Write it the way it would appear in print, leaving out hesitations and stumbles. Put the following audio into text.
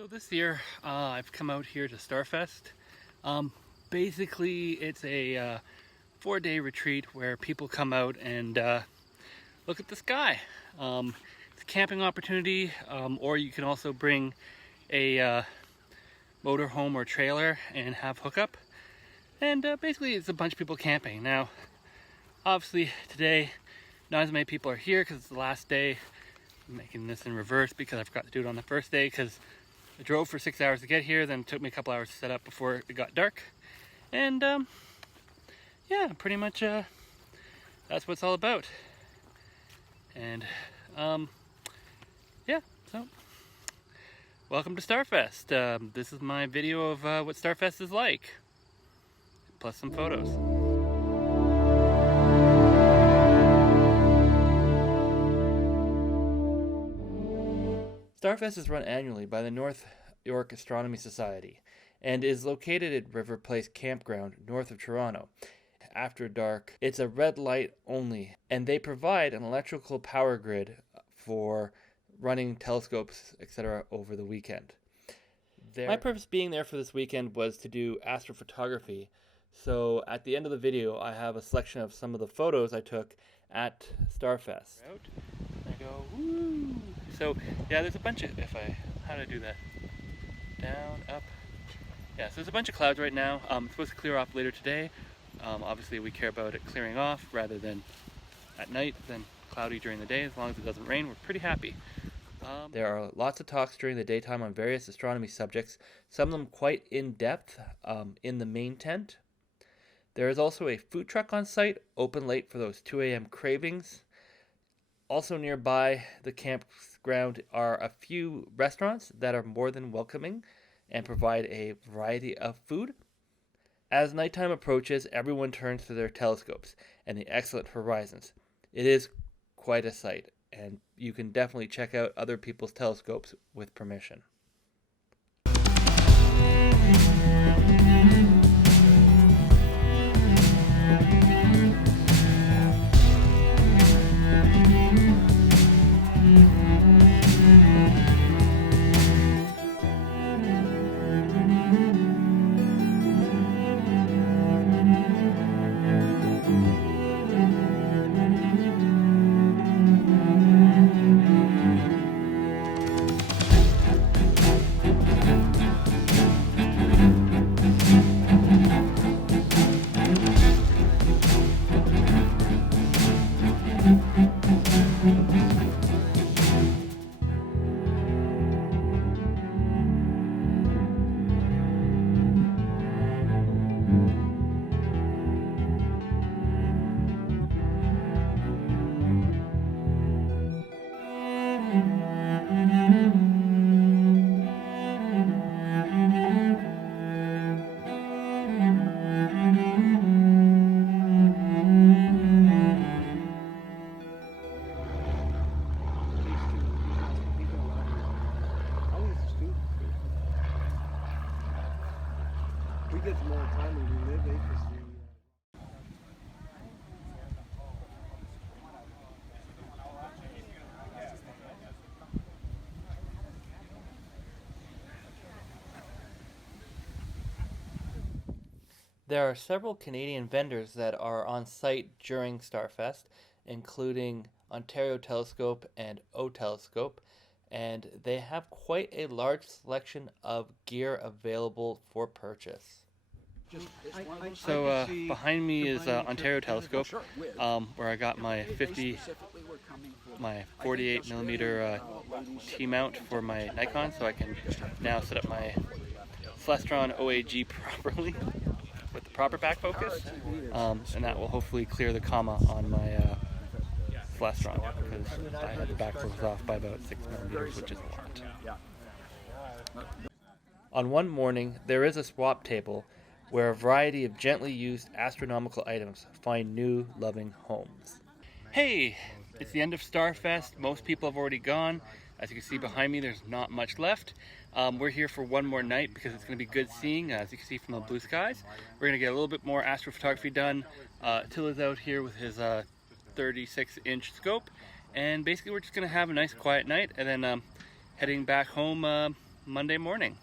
So this year I've come out here to Starfest. Basically it's a 4-day retreat where people come out and look at the sky. It's a camping opportunity, or you can also bring a motorhome or trailer and have hookup. And basically it's a bunch of people camping. Now obviously today not as many people are here because it's the last day. I'm making this in reverse because I forgot to do it on the first day because I drove for 6 hours to get here, then it took me a couple hours to set up before it got dark. And yeah, pretty much that's what it's all about. And yeah, so welcome to Starfest. This is my video of what Starfest is like, plus some photos. Starfest is run annually by the North York Astronomy Society and is located at River Place Campground north of Toronto. After dark, it's a red light only, and they provide an electrical power grid for running telescopes, etc. over the weekend. My purpose being there for this weekend was to do astrophotography, so at the end of the video I have a selection of some of the photos I took at Starfest. I go, woo! So yeah, there's a bunch of, how do I do that? Down, up. Yeah, so there's a bunch of clouds right now. It's supposed to clear off later today. Obviously we care about it clearing off rather than at night than cloudy during the day. As long as it doesn't rain, we're pretty happy. There are lots of talks during the daytime on various astronomy subjects, some of them quite in-depth in the main tent. There is also a food truck on site, open late for those 2 a.m. cravings. Also nearby the campground are a few restaurants that are more than welcoming and provide a variety of food. As nighttime approaches, everyone turns to their telescopes and the excellent horizons. It is quite a sight, and you can definitely check out other people's telescopes with permission. There are several Canadian vendors that are on site during Starfest, including Ontario Telescope and O Telescope, and they have quite a large selection of gear available for purchase. So behind me is Ontario Telescope, where I got my 48mm T-mount for my Nikon, so I can now set up my Celestron OAG properly with the proper back focus, and that will hopefully clear the comma on my Celestron, because I had the back focus off by about 6mm, which is a lot. On one morning, there is a swap table where a variety of gently used astronomical items find new, loving homes. Hey, it's the end of Starfest. Most people have already gone. As you can see behind me, there's not much left. We're here for one more night because it's going to be good seeing, as you can see from the blue skies. We're going to get a little bit more astrophotography done. Tilla's out here with his 36-inch scope, and basically we're just going to have a nice quiet night, and then heading back home Monday morning.